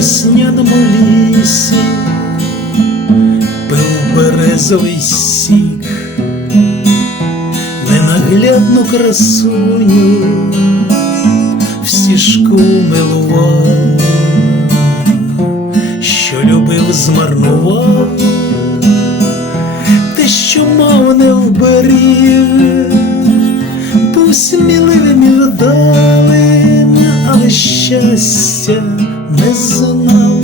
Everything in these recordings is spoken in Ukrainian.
весняному лісі пив березовий сік, ненаглядну красуню. В стіжку милував, що любив, змарнував, те, що мав не вберіг, був сміливим і вдалим, але щастя не знав.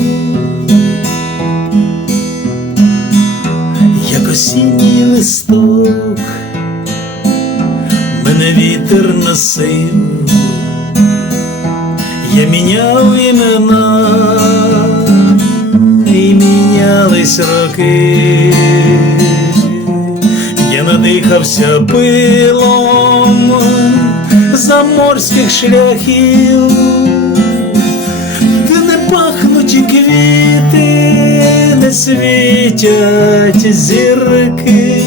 Як осінній листок, мене вітер носив, я міняв імена, і мінялись роки, я надихався пилом заморських шляхів, пахнуть квіти, не світять зірки.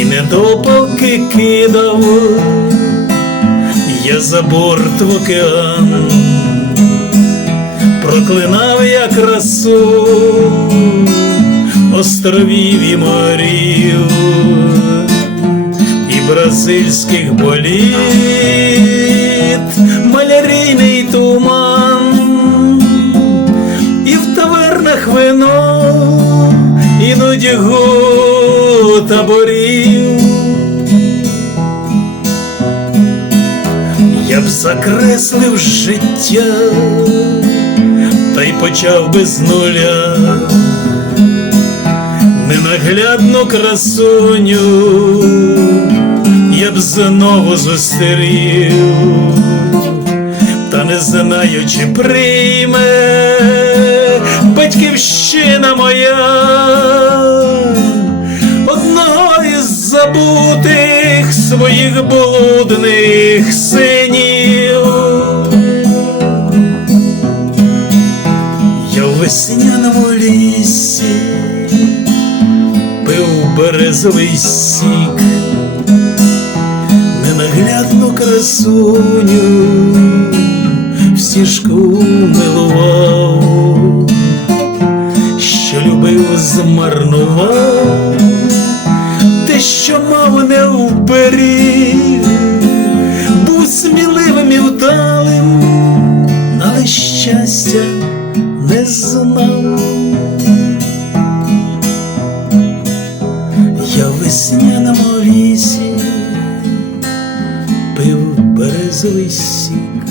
І недопалки кидав я за борт в океан, проклинав я красу островів і морів і бразильських боліт, нудьгу таборів. Я б закреслив життя, та й почав би з нуля ненаглядну красуню, я б знову зустрів, та не знаю, чи прийме батьківщина забутих своїх блудних синів. Я в весняному лісі пив березовий сік, ненаглядну красуню в стіжку милував, що любив, змарнував, щастя не знав. Я в весняному лісі пив березовий сік,